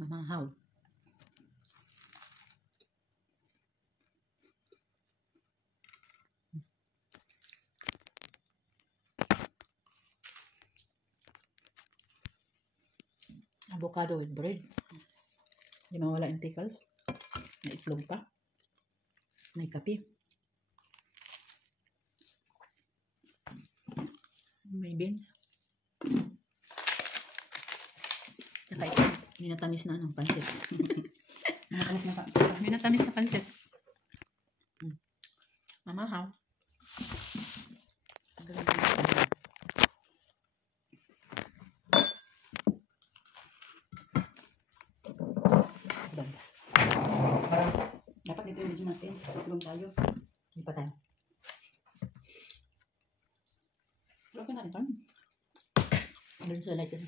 Mamahaw. Avocado with bread. Hindi mawala yung pickles. May itlog pa. May kape. May beans. Saka ito, minatamis na anong pansit. Minatamis na pansit. Mamahaw. Dapat dito yung video natin. Tulong tayo. Hindi pa tayo. Okay na rin tayo. Doon sa light yun.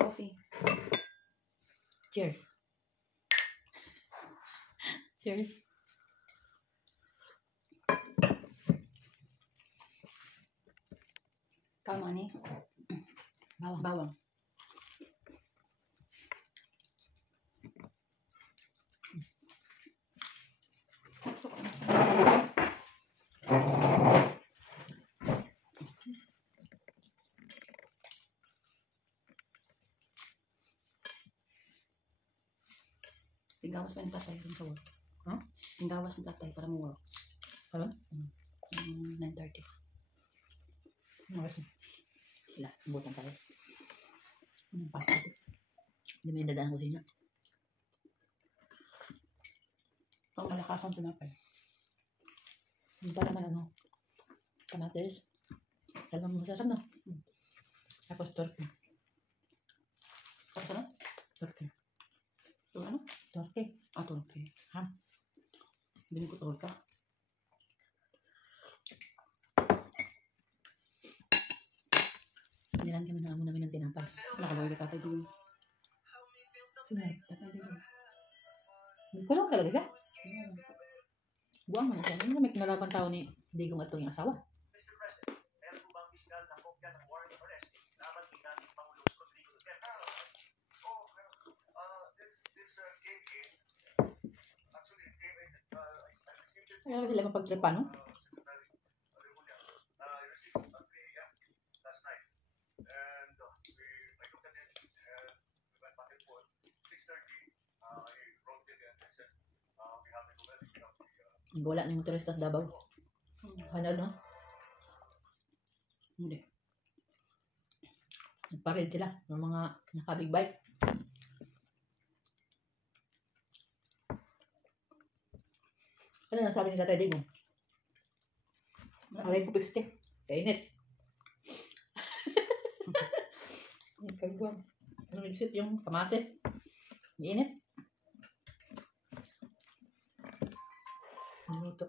Coffee. Cheers. Cheers. Kama ni. Bawang. Bawang. Tinggawas pa yung tatay dun sa work. Huh? Tinggawas ng tatay para mo work. Ano? 9:30. Sila, butan tayo. Anong pasta ito? Hindi mo yung dadaan ko sa inyo. Ang malakasan tinapay. Hindi pa naman ano, kamatis. Talagang masarap no? Tapos turkey. Tapos ano? Turkey. Ito ano? Turkey. Turkey. Ham. Bili ko torka. Nilan kami na amo namin ng tinapay. Nakaloy ka tatay doon. Tatay din. Hindi ko lang talaga siya. Buwang man siya. Hindi may kinalaban tao ni Digong at yung asawa. Kaya sila mapagtripa, no? Wala na yung motoristas Davao. Ano, no? Hindi. Nagparid sila ng mga nakabig bike. Ano na sabi ni Tatay Digong? Aray ko 50. Kainit. Kagwang. Ano isip yung kamatis? Mainit. Ano ito?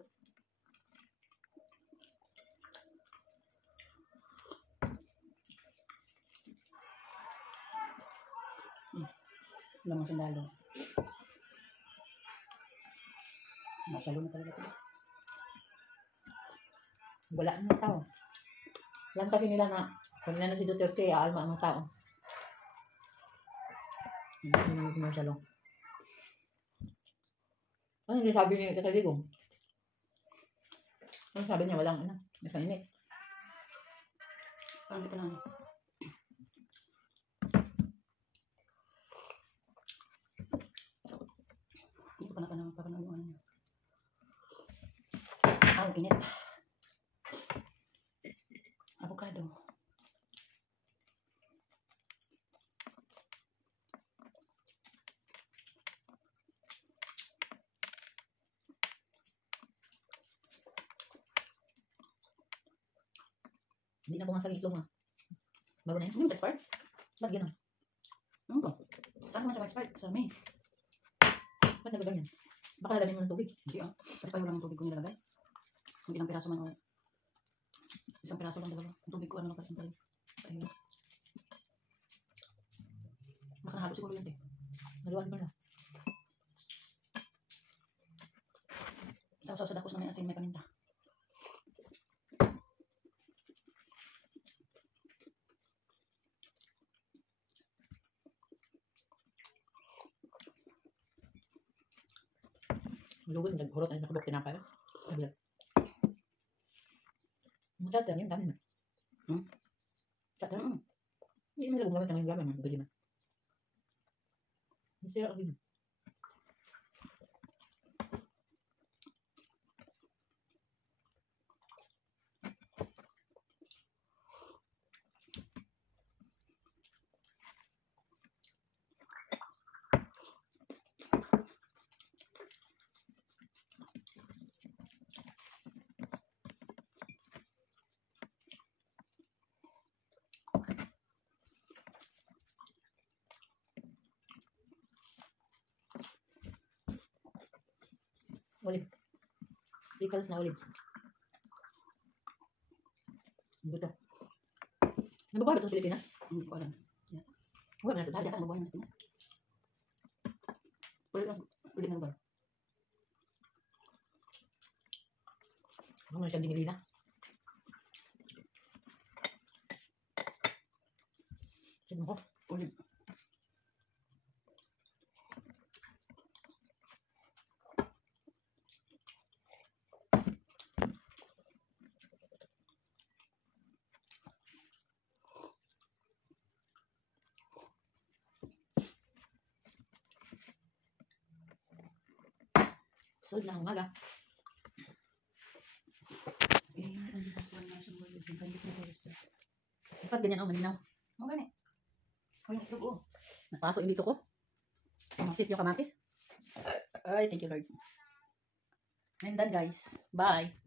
Wala mga sandalo. Masalo na talaga ito. Wala ng tao. Lang kasi nila na kung na si Duterte, aalma ang tao. Hindi sila mag-commercial. Ano yung sabi niya sa Digong? Ano sabi niya? Walang ano. Nasa init. Parang di pa lang. Hindi ko pa napanang parang ano ano. Ang init. Avocado. Hindi na bumasag itlog ha. Bago na yun. Ano yung expired? Ba't gano'n? Ano ba? Saan naman siya expired? Sa May. Ba't nagaganyan? Baka nadami mo ng tubig. Hindi ah. Pati pa lang yung tubig ko nilalagay. Kung ilang piraso man o isang piraso lang dalawa. Yung tubig ko ano napasin tayo. Ayun. Baka nahalo siguro yun eh. Naluwan ko na. Sausaw sa dakos na may asin, may paminta. Lugod, naghurot ay nakabok tinapay. Sabilat. Masarap yan, dami na. Sarap. Mm. Hindi naman lagong gamit ang gamit. Bili na. Masarap din. Olive. Pickles na olive. Ano ba ito? Nababawa ba ito sa Pilipinas? Hindi ko alam. Wala na ito. Lahat yata mabuhay ng Pinas. Pwede na lugar. Ano na siyang dinili na? Sige mo ko. Ulit. Solid na ang umaga. Hindi ko sila na siyang ulit. Hindi ko na gusto. Dapat ganyan o, malinaw. Mga gani. O yung itlog oh. Napasok yung dito ko. Masit yung kamatis. Ay, thank you Lord. I'm done guys. Bye.